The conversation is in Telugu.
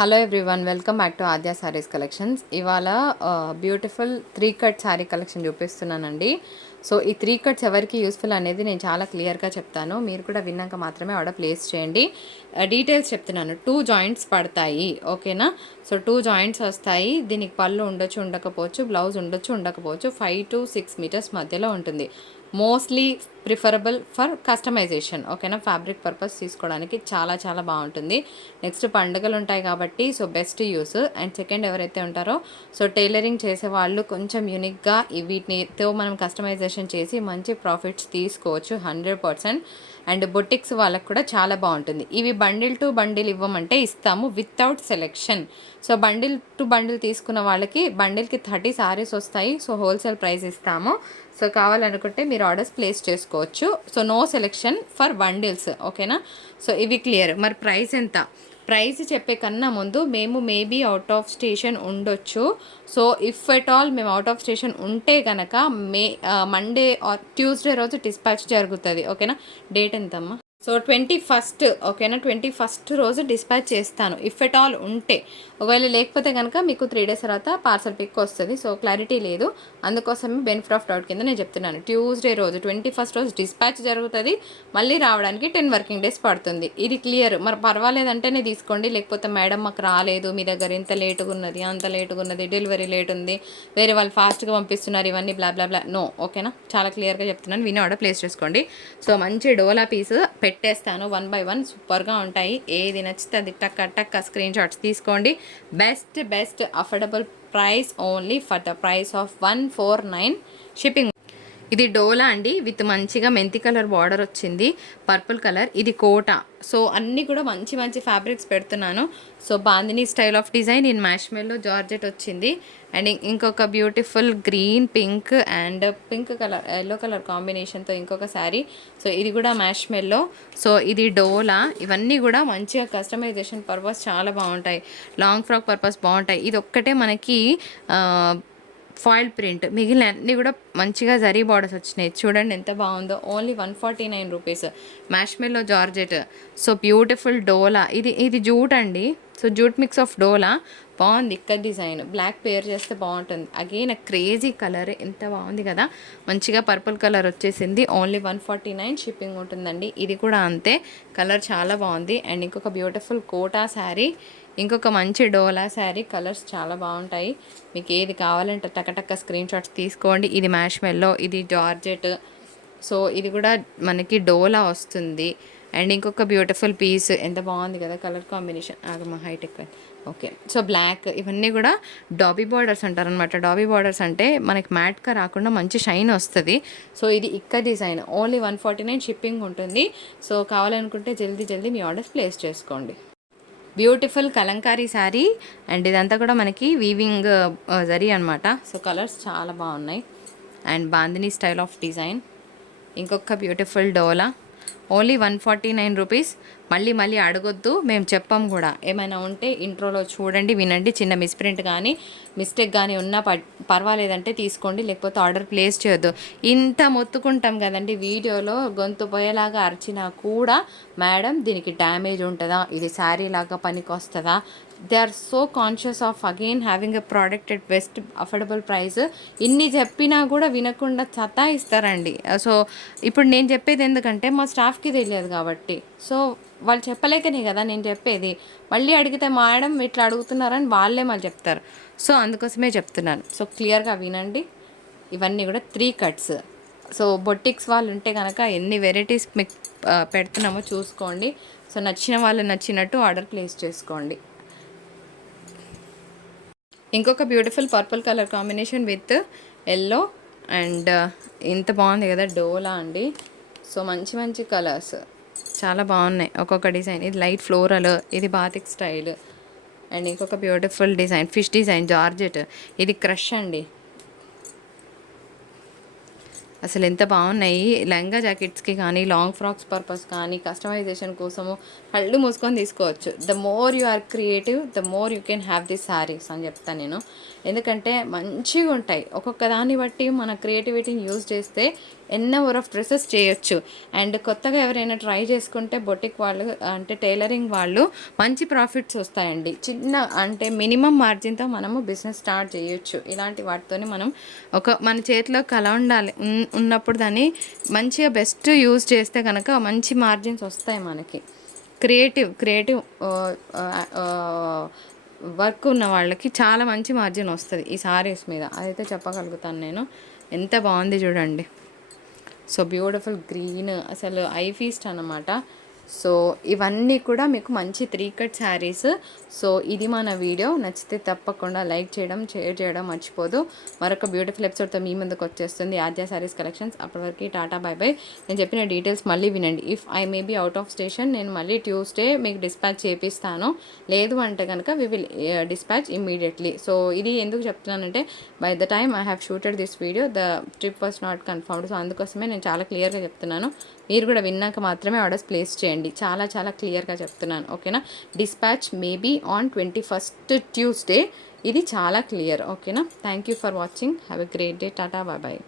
Hello everyone, welcome back to Aadya saris collections. ఇవాళ బ్యూటిఫుల్ 3 కట్ శారీ కలెక్షన్ చూపిస్తున్నానండి. సో ఈ 3 కట్స్ ఎవరికి యూస్ఫుల్ అనేది నేను చాలా క్లియర్గా చెప్తాను. మీరు కూడా విన్నాక మాత్రమే ఆర్డర్ ప్లేస్ చేయండి. డీటెయిల్స్ చెప్తున్నాను. 2 జాయింట్స్ పడతాయి, ఓకేనా? సో 2 జాయింట్స్ వస్తాయి. దీనికి పళ్ళు ఉండొచ్చు, ఉండకపోవచ్చు, బ్లౌజ్ ఉండొచ్చు, ఉండకపోవచ్చు. 5 to 6 మీటర్స్ మధ్యలో ఉంటుంది. మోస్ట్లీ ప్రిఫరబుల్ ఫర్ కస్టమైజేషన్, ఓకేనా? ఫ్యాబ్రిక్ పర్పస్ తీసుకోవడానికి చాలా చాలా బాగుంటుంది. నెక్స్ట్ పండుగలు ఉంటాయి కాబట్టి so best use. And second ఎవరైతే ఉంటారో సో టైలరింగ్ చేసే వాళ్ళు కొంచెం యూనిక్గా వీటినితో మనం కస్టమైజేషన్ చేసి మంచి ప్రాఫిట్స్ తీసుకోవచ్చు 100%. అండ్ బొటిక్స్ వాళ్ళకి కూడా చాలా బాగుంటుంది. ఇవి బండిల్ టు బండిల్ ఇవ్వమంటే ఇస్తాము without selection. So bundle two bundle తీసుకున్న వాళ్ళకి బండిల్కి 30 సారీస్ వస్తాయి. సో హోల్సేల్ ప్రైస్ ఇస్తాము. సో కావాలనుకుంటే మీరు ఆర్డర్స్ ప్లేస్ చేసుకోవచ్చు. So no selection for bundles, ఓకేనా? సో ఇవి క్లియర్. మరి ప్రైస్ ఎంత? ప్రైస్ చెప్పే కన్నా ముందు మేము మేబీ అవుట్ ఆఫ్ స్టేషన్ ఉండొచ్చు. సో ఇఫ్ ఎట్ ఆల్ మేము అవుట్ ఆఫ్ స్టేషన్ ఉంటే కనుక మండే ఆర్ ట్యూస్డే రోజు డిస్పాచ్ జరుగుతుంది, ఓకేనా? డేట్ ఎంతమ్మా? సో 21st, ఓకేనా? 21st రోజు డిస్పాచ్ చేస్తాను ఇఫ్ ఎట్ ఆల్ ఉంటే. ఒకవేళ లేకపోతే కనుక మీకు 3 days తర్వాత పార్సల్ పిక్ వస్తుంది. సో క్లారిటీ లేదు, అందుకోసమే బెనిఫిట్ ఆఫ్ డౌట్ కింద నేను చెప్తున్నాను. ట్యూస్డే రోజు 21st రోజు డిస్పాచ్ జరుగుతుంది. మళ్ళీ రావడానికి 10 working days పడుతుంది. ఇది క్లియర్. మరి పర్వాలేదంటేనే తీసుకోండి. లేకపోతే మేడం మాకు రాలేదు, మీ దగ్గర ఇంత లేటుగా ఉన్నది, అంత లేటుగా ఉన్నది, డెలివరీ లేట్ ఉంది, వేరే వాళ్ళు ఫాస్ట్గా పంపిస్తున్నారు, ఇవన్నీ బ్లా బ్లా బ్లా, నో, ఓకేనా? చాలా క్లియర్గా చెప్తున్నాను. విని ఆర్డర్ ప్లేస్ చేసుకోండి. సో మంచి డోలా పీస్ పెట్టేస్తాను 1 by 1. సూపర్గా ఉంటాయి. ఏది నచ్చితే అది టక్క స్క్రీన్ షాట్స్ తీసుకోండి. Best affordable price only for the price of 149 shipping. ఇది డోలా అండి, విత్ మంచిగా మెంతి కలర్ బార్డర్ వచ్చింది, పర్పుల్ కలర్. ఇది కోట. సో అన్నీ కూడా మంచి మంచి ఫ్యాబ్రిక్స్ పెడుతున్నాను. So bandhani style of design in marshmallow georgette వచ్చింది. అండ్ ఇంకొక beautiful green, pink and pink colour, yellow colour కాంబినేషన్తో ఇంకొక శారీ. సో ఇది కూడా మ్యాష్మెల్లో. సో ఇది డోలా. ఇవన్నీ కూడా మంచిగా కస్టమైజేషన్ పర్పస్ చాలా బాగుంటాయి. లాంగ్ ఫ్రాక్ పర్పస్ బాగుంటాయి. ఇది ఒక్కటే మనకి ఫాయిల్ ప్రింట్, మిగిలిన అన్నీ కూడా మంచిగా జరీ బార్డర్స్ వచ్చినాయి. చూడండి ఎంత బాగుందో. Only 149 rupees. Marshmallow georgette. So beautiful డోలా. ఇది జూట్ అండి. సో జూట్ మిక్స్ ఆఫ్ డోలా. బాగుంది. ఇక్కడ డిజైన్ బ్లాక్ పేర్ చేస్తే బాగుంటుంది. అగైన్ క్రేజీ కలర్, ఎంత బాగుంది కదా. మంచిగా పర్పుల్ కలర్ వచ్చేసింది. ఓన్లీ 149 షిప్పింగ్ ఉంటుందండి. ఇది కూడా అంతే, కలర్ చాలా బాగుంది. అండ్ ఇంకొక బ్యూటిఫుల్ కోటా శారీ, ఇంకొక మంచి డోలా శారీ. కలర్స్ చాలా బాగుంటాయి. మీకు ఏది కావాలంటే టక్క స్క్రీన్ షాట్స్ తీసుకోండి. ఇది మ్యాష్మెల్లో, ఇది జార్జెట్. సో ఇది కూడా మనకి డోలా వస్తుంది. అండ్ ఇంకొక బ్యూటిఫుల్ పీస్, ఎంత బాగుంది కదా కలర్ కాంబినేషన్. ఆగమా హైటెక్, ఓకే. So black. ఇవన్నీ కూడా డాబీ బార్డర్స్ అంటారనమాట. డాబీ బార్డర్స్ అంటే మనకి మ్యాట్గా రాకుండా మంచి షైన్ వస్తుంది. సో ఇది ఇక్క డిజైన్. ఓన్లీ 149 షిప్పింగ్ ఉంటుంది. సో కావాలనుకుంటే జల్దీ మీ ఆర్డర్స్ ప్లేస్ చేసుకోండి. బ్యూటిఫుల్ కలంకారీ శారీ. అండ్ ఇదంతా కూడా మనకి వీవింగ్ జరీ అనమాట. సో కలర్స్ చాలా బాగున్నాయి. And bandhani style of design. ఇంకొక బ్యూటిఫుల్ డోలా. Only 149 rupees. మళ్ళీ అడగొద్దు, మేము చెప్పాం కూడా. ఏమైనా ఉంటే ఇంట్రోలో చూడండి, వినండి. చిన్న మిస్ప్రింట్ కానీ మిస్టేక్ కానీ ఉన్నా పర్వాలేదంటే తీసుకోండి, లేకపోతే ఆర్డర్ ప్లేస్ చేయొద్దు. ఇంత మొత్తుకుంటాం కదండి వీడియోలో, గొంతు పోయేలాగా అరిచినా కూడా మేడం దీనికి డ్యామేజ్ ఉంటుందా, ఇది శారీ లాగా పనికి వస్తుందా, they are so conscious of again having a product at best affordable price. ఇన్ని చెప్పినా కూడా వినకుండా సతాయిస్తారండి. సో ఇప్పుడు నేను చెప్పేది ఎందుకంటే మా స్టాఫ్కి తెలియదు కాబట్టి. సో వాళ్ళు చెప్పలేకనే కదా నేను చెప్పేది. మళ్ళీ అడిగితే మేడం ఇట్లా అడుగుతున్నారని వాళ్ళే మళ్ళీ చెప్తారు. సో అందుకోసమే చెప్తున్నాను. సో క్లియర్గా వినండి. ఇవన్నీ కూడా 3 కట్స్. సో బొటిక్స్ వాళ్ళు ఉంటే కనుక ఎన్ని వెరైటీస్ మీకు పెడుతున్నామో చూసుకోండి. సో నచ్చిన వాళ్ళు నచ్చినట్టు ఆర్డర్ ప్లేస్ చేసుకోండి. ఇంకొక beautiful purple colour combination with yellow. And ఇంత బాగుంది కదా డోలా అండి. సో మంచి కలర్స్ చాలా బాగున్నాయి. ఒక్కొక్క డిజైన్. ఇది లైట్ ఫ్లోరల్, ఇది బాతిక్ స్టైల్. అండ్ ఇంకొక beautiful design fish design georgette. ఇది క్రష్ అండి. అసలు ఎంత బాగున్నాయి. లెహంగా జాకెట్స్కి కానీ లాంగ్ ఫ్రాక్స్ పర్పస్ కానీ కస్టమైజేషన్ కోసము కళ్ళు మూసుకొని తీసుకోవచ్చు. The more you are creative, the more you can have this sarees అని చెప్తాను నేను. ఎందుకంటే మంచిగా ఉంటాయి. ఒక్కొక్క దాన్ని బట్టి మన క్రియేటివిటీని యూజ్ చేస్తే నెంబర్ ఆఫ్ డ్రెస్సెస్ చేయొచ్చు. అండ్ కొత్తగా ఎవరైనా ట్రై చేసుకుంటే బొటిక్ వాళ్ళు అంటే టైలరింగ్ వాళ్ళు మంచి ప్రాఫిట్స్ వస్తాయండి. చిన్న అంటే మినిమం మార్జిన్తో మనము బిజినెస్ స్టార్ట్ చేయొచ్చు. ఇలాంటి వాటితోని మనం మన చేతిలో కళ ఉండాలి, ఉన్నప్పుడు దాన్ని మంచిగా బెస్ట్ యూజ్ చేస్తే కనుక మంచి మార్జిన్స్ వస్తాయి మనకి. క్రియేటివ్ వర్క్ ఉన్న వాళ్ళకి చాలా మంచి మార్జిన్ వస్తుంది ఈ సారీస్ మీద, అదైతే చెప్పగలుగుతాను నేను. ఎంత బాగుంది చూడండి. సో బ్యూటిఫుల్ గ్రీన్, అసలు ఐ ఫీస్ట్ అనమాట. సో ఇవన్నీ కూడా మీకు మంచి 3 కట్ శారీస్. సో ఇది మన వీడియో. నచ్చితే తప్పకుండా లైక్ చేయడం, షేర్ చేయడం మర్చిపోదు. మరొక బ్యూటిఫుల్ ఎపిసోడ్తో మీ ముందుకు వచ్చేస్తుంది ఆద్య శారీస్ కలెక్షన్స్. అప్పటివరకు టాటా బై బై. నేను చెప్పిన డీటెయిల్స్ మళ్ళీ వినండి. If I may be out of station, నేను మళ్ళీ ట్యూస్డే మీకు డిస్పాచ్ చేపిస్తాను. లేదు అంటే కనుక we will dispatch immediately. So ఇది ఎందుకు చెప్తున్నానంటే by the time I have shooted this video the trip was not confirmed. So అందుకోసమే నేను చాలా క్లియర్గా చెప్తున్నాను. మీరు కూడా విన్నాక మాత్రమే ఆర్డర్స్ ప్లేస్ చేయండి. చాలా చాలా క్లియర్గా చెప్తున్నాను, ఓకేనా. Dispatch maybe on 21st Tuesday. ఇది చాలా క్లియర్, ఓకేనా. Thank you for watching. Have a great day. Tata, bye bye.